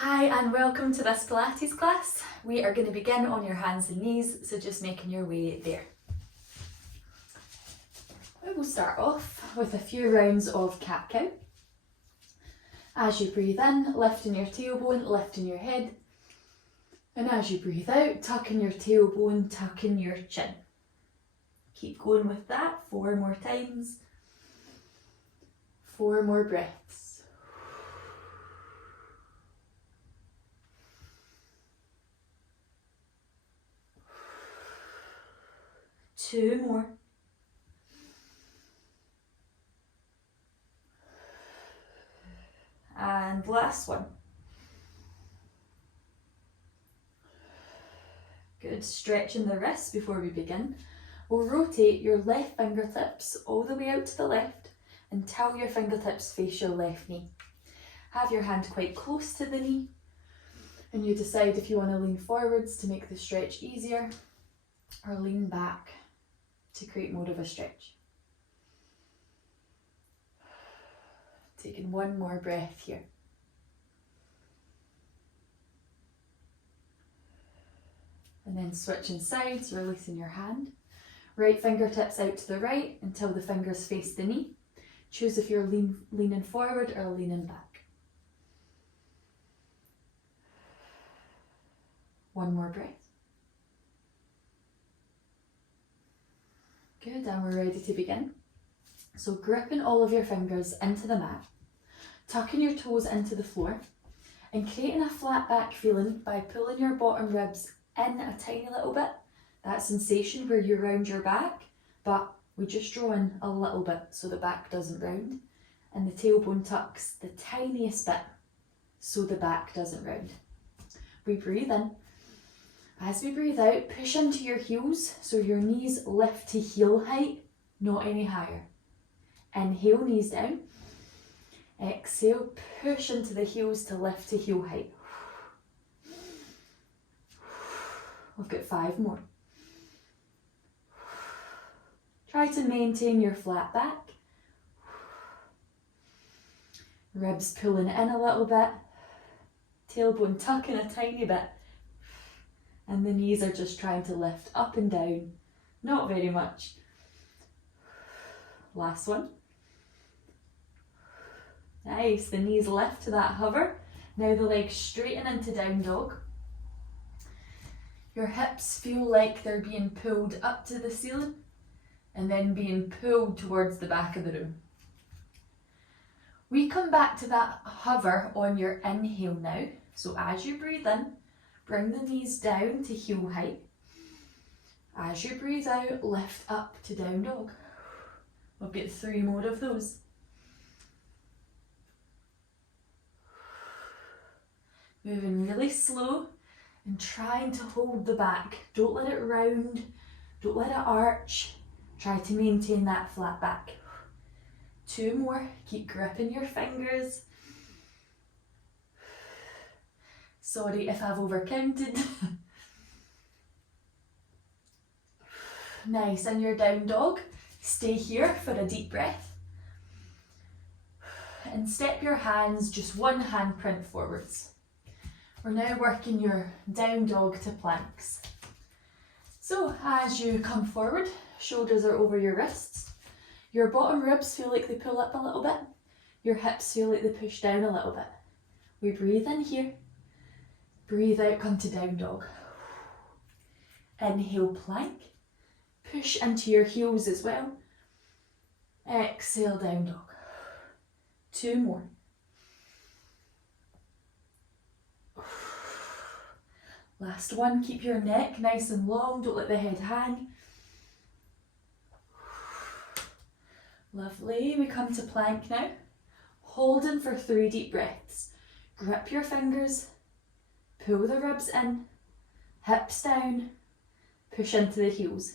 Hi and welcome to this Pilates class. We are going to begin on your hands and knees, so just making your way there. We will start off with a few rounds of cat-cow. As you breathe in, lifting your tailbone, lifting your head. And as you breathe out, tucking your tailbone, tucking your chin. Keep going with that, 4 more times. 4 more breaths. 2 more. And last one. Good, stretching the wrists before we begin. We'll rotate your left fingertips all the way out to the left until your fingertips face your left knee. Have your hand quite close to the knee, and you decide if you want to lean forwards to make the stretch easier or lean back to create more of a stretch. Taking 1 more breath here. And then switching sides, releasing your hand. Right fingertips out to the right until the fingers face the knee. Choose if you're leaning forward or leaning back. 1 more breath. Good, and we're ready to begin. So gripping all of your fingers into the mat, tucking your toes into the floor, and creating a flat back feeling by pulling your bottom ribs in a tiny little bit. That sensation where you round your back, but we just draw in a little bit so the back doesn't round, and the tailbone tucks the tiniest bit so the back doesn't round. We breathe in. As we breathe out, push into your heels so your knees lift to heel height, not any higher. Inhale, knees down. Exhale, push into the heels to lift to heel height. We've got 5 more. Try to maintain your flat back. Ribs pulling in a little bit. Tailbone tucking a tiny bit. And the knees are just trying to lift up and down. Not very much. Last one. Nice, the knees lift to that hover. Now the legs straighten into down dog. Your hips feel like they're being pulled up to the ceiling and then being pulled towards the back of the room. We come back to that hover on your inhale now. So as you breathe in, bring the knees down to heel height. As you breathe out, lift up to down dog. We'll get 3 more of those. Moving really slow and trying to hold the back. Don't let it round, don't let it arch. Try to maintain that flat back. 2 more, keep gripping your fingers. Sorry if I've overcounted. Nice, and your down dog. Stay here for a deep breath. And step your hands just 1 hand print forwards. We're now working your down dog to planks. So as you come forward, shoulders are over your wrists. Your bottom ribs feel like they pull up a little bit. Your hips feel like they push down a little bit. We breathe in here. Breathe out, come to down dog. Inhale, plank. Push into your heels as well. Exhale, down dog. 2 more. Last one, keep your neck nice and long, don't let the head hang. Lovely, we come to plank now. Holding for 3 deep breaths. Grip your fingers. Pull the ribs in, hips down, push into the heels.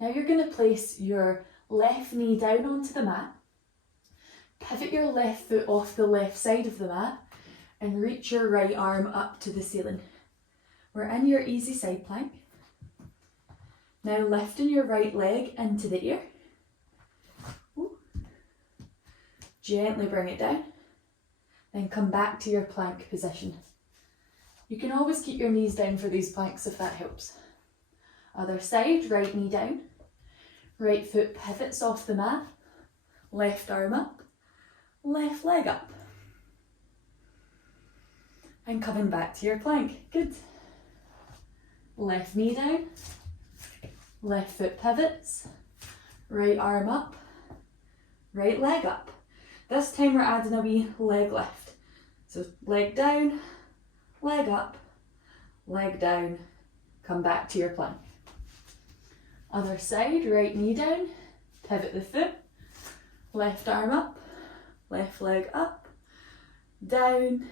Now you're going to place your left knee down onto the mat, pivot your left foot off the left side of the mat and reach your right arm up to the ceiling. We're in your easy side plank. Now lifting your right leg into the air. Ooh. Gently bring it down. Then come back to your plank position. You can always keep your knees down for these planks if that helps. Other side, right knee down. Right foot pivots off the mat. Left arm up. Left leg up. And coming back to your plank. Good. Left knee down. Left foot pivots. Right arm up. Right leg up. This time we're adding a wee leg lift. So leg down, leg up, leg down, come back to your plank. Other side, right knee down, pivot the foot, left arm up, left leg up, down,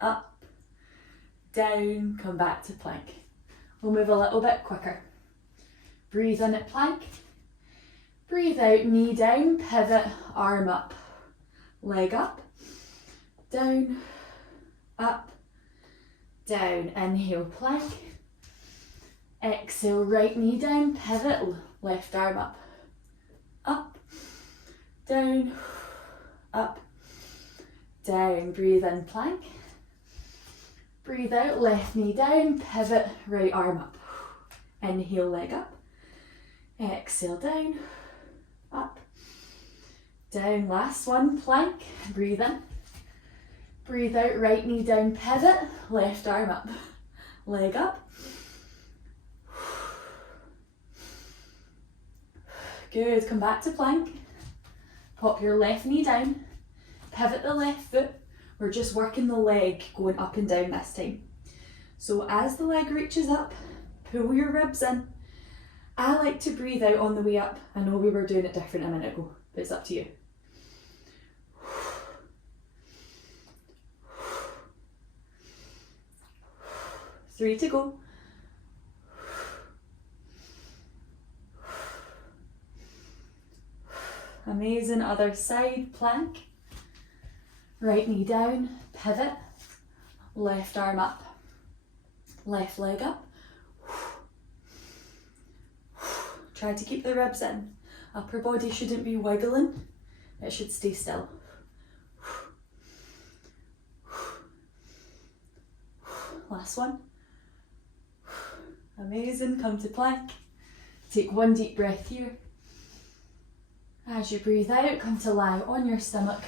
up, down, come back to plank. We'll move a little bit quicker. Breathe in at plank, breathe out, knee down, pivot, arm up, leg up, down, up, down. Inhale, plank. Exhale, right knee down, pivot, left arm up, down, up, down. Breathe in, plank. Breathe out, left knee down, pivot, right arm up. Inhale, leg up. Exhale, down, up, down. Last one, plank. Breathe in. Breathe out, right knee down, pivot, left arm up, leg up. Good, come back to plank. Pop your left knee down, pivot the left foot. We're just working the leg going up and down this time. So as the leg reaches up, pull your ribs in. I like to breathe out on the way up. I know we were doing it different a minute ago, but it's up to you. 3 to go. Amazing. Other side, plank. Right knee down, pivot, left arm up, left leg up. Try to keep the ribs in. Upper body shouldn't be wiggling, it should stay still. Last one. Amazing, come to plank. Take one deep breath here. As you breathe out, come to lie on your stomach.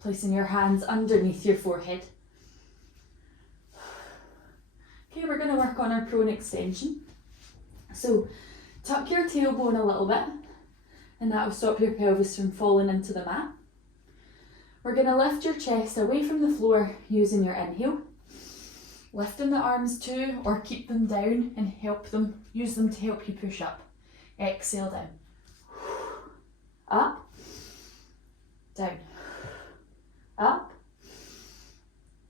Placing your hands underneath your forehead. Okay, we're going to work on our prone extension. So tuck your tailbone a little bit, and that will stop your pelvis from falling into the mat. We're going to lift your chest away from the floor using your inhale. Lifting the arms too, or keep them down and use them to help you push up. Exhale down. Up, down, up,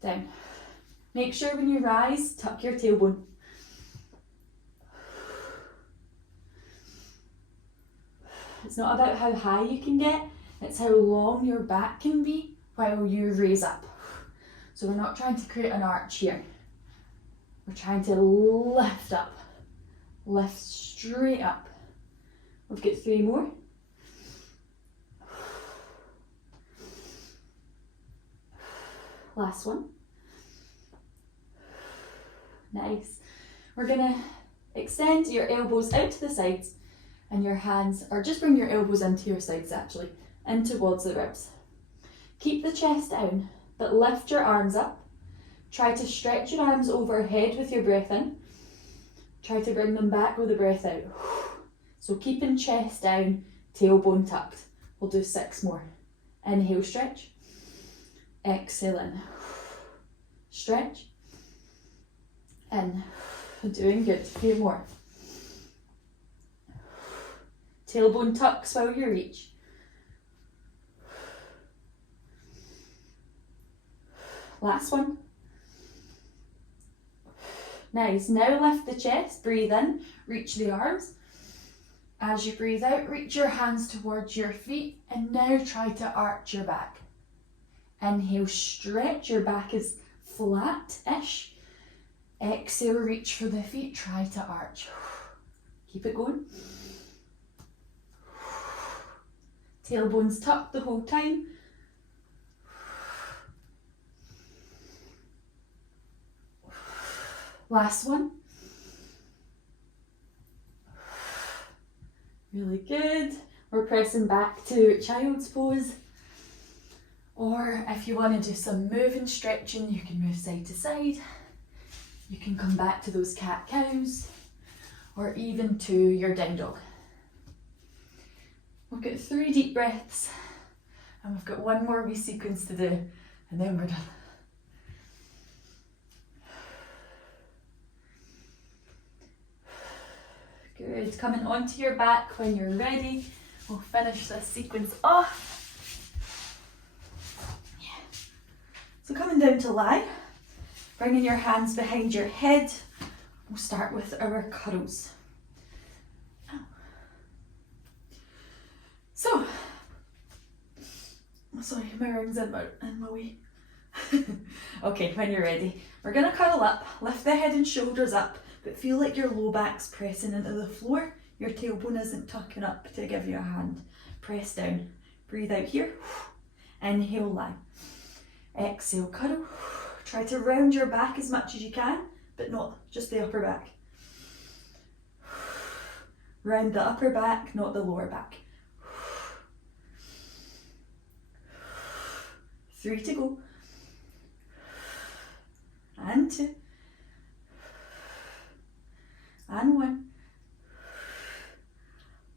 down. Make sure when you rise, tuck your tailbone. It's not about how high you can get, it's how long your back can be while you raise up. So we're not trying to create an arch here. We're trying to lift up, lift straight up. We've got 3 more. Last one. Nice. We're gonna extend your elbows out to the sides and your hands, or just bring your elbows into your sides actually, in towards the ribs. Keep the chest down, but lift your arms up. Try to stretch your arms overhead with your breath in. Try to bring them back with the breath out. So keeping chest down, tailbone tucked. We'll do 6 more. Inhale, stretch. Exhale in. Stretch. In. Doing good. 3 more. Tailbone tucks while you reach. Last one. Nice. Now lift the chest, breathe in, reach the arms. As you breathe out, reach your hands towards your feet, and now try to arch your back. Inhale, stretch, your back is flat-ish. Exhale, reach for the feet, try to arch. Keep it going. Tailbones tucked the whole time. Last one. Really good. We're pressing back to child's pose. Or if you want to do some moving stretching, you can move side to side. You can come back to those cat cows, or even to your down dog. We've got 3 deep breaths, and we've got one more wee sequence to do, and then we're done. Good, coming onto your back when you're ready. We'll finish this sequence off. Yeah. So coming down to lie, bringing your hands behind your head. We'll start with our cuddles. So, sorry, my ring's in my way. Okay, when you're ready, we're going to cuddle up, lift the head and shoulders up, but feel like your low back's pressing into the floor. Your tailbone isn't tucking up to give you a hand. Press down. Breathe out here. Inhale, lie. Exhale, cuddle. Try to round your back as much as you can, but not just the upper back. Round the upper back, not the lower back. 3 to go. And 2. And 1.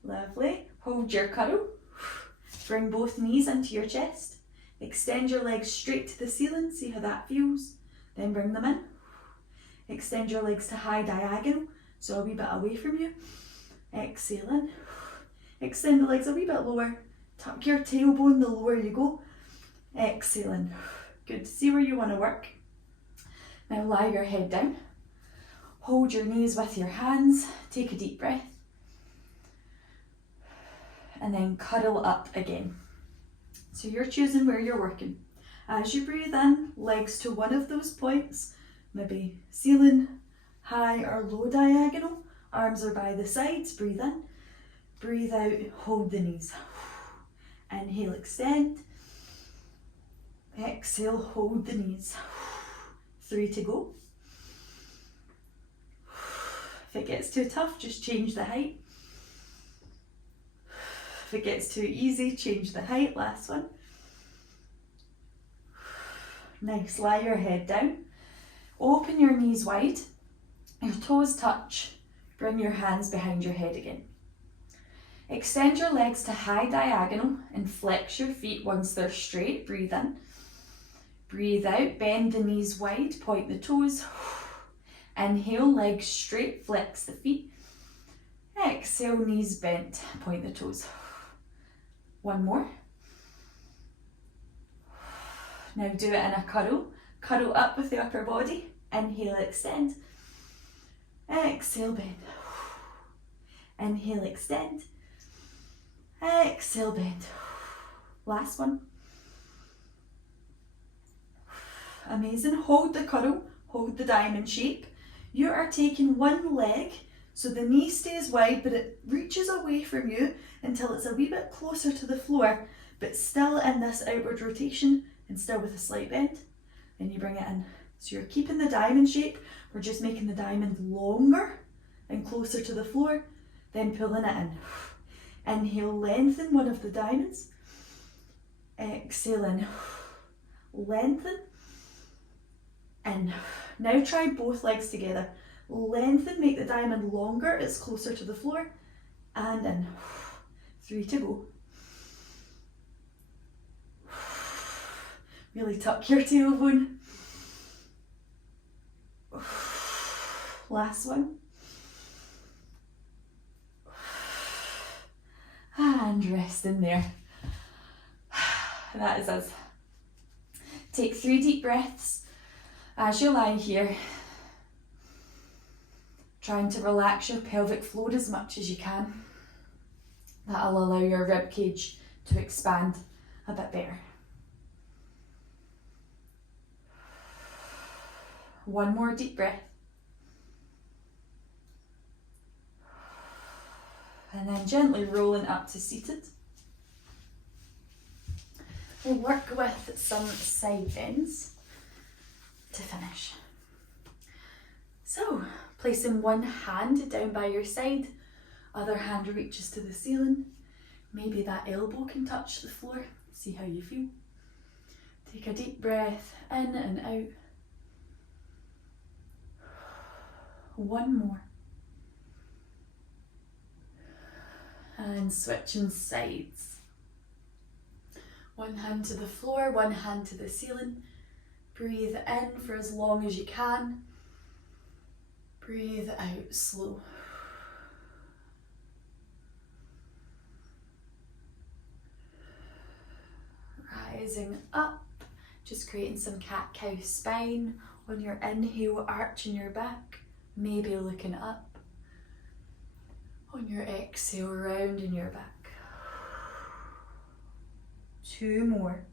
Lovely. Hold your cuddle. Bring both knees into your chest. Extend your legs straight to the ceiling. See how that feels. Then bring them in. Extend your legs to high diagonal, so a wee bit away from you. Exhale in. Extend the legs a wee bit lower. Tuck your tailbone the lower you go. Exhale in. Good. See where you want to work. Now lie your head down. Hold your knees with your hands. Take a deep breath. And then cuddle up again. So you're choosing where you're working. As you breathe in, legs to one of those points, maybe ceiling, high or low diagonal. Arms are by the sides. Breathe in. Breathe out. Hold the knees. Inhale, extend. Exhale, hold the knees. 3 to go. If it gets too tough, just change the height. If it gets too easy, change the height. Last one. Nice. Lie your head down. Open your knees wide. Your toes touch. Bring your hands behind your head again. Extend your legs to high diagonal and flex your feet once they're straight. Breathe in. Breathe out. Bend the knees wide. Point the toes. Inhale, legs straight. Flex the feet. Exhale, knees bent. Point the toes. One more. Now do it in a cuddle. Cuddle up with the upper body. Inhale, extend. Exhale, bend. Inhale, extend. Exhale, bend. Last one. Amazing. Hold the cuddle. Hold the diamond shape. You are taking one leg, so the knee stays wide, but it reaches away from you until it's a wee bit closer to the floor, but still in this outward rotation and still with a slight bend. Then you bring it in. So you're keeping the diamond shape. We're just making the diamond longer and closer to the floor, then pulling it in. Inhale, lengthen one of the diamonds. Exhale in. Lengthen. In. Now try both legs together. Lengthen, make the diamond longer, it's closer to the floor. And in. 3 to go. Really tuck your tailbone. Last one. And rest in there. That is us. Take 3 deep breaths as you lie here, trying to relax your pelvic floor as much as you can. That'll allow your rib cage to expand a bit better. One more deep breath. And then gently rolling up to seated. We'll work with some side bends to finish. So, placing one hand down by your side, other hand reaches to the ceiling. Maybe that elbow can touch the floor. See how you feel. Take a deep breath in and out. One more. And switching sides. One hand to the floor, one hand to the ceiling. Breathe in for as long as you can. Breathe out slow. Rising up, just creating some cat-cow spine. On your inhale, arching your back, maybe looking up. On your exhale, rounding your back. 2 more.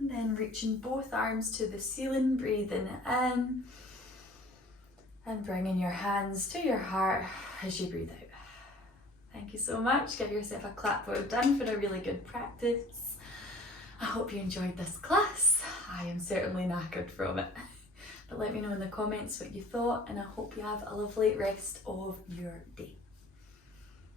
And then reaching both arms to the ceiling, breathing in and bringing your hands to your heart as you breathe out. Thank you so much. Give yourself a clap well done for a really good practice. I hope you enjoyed this class. I am certainly knackered from it. But let me know in the comments what you thought, and I hope you have a lovely rest of your day.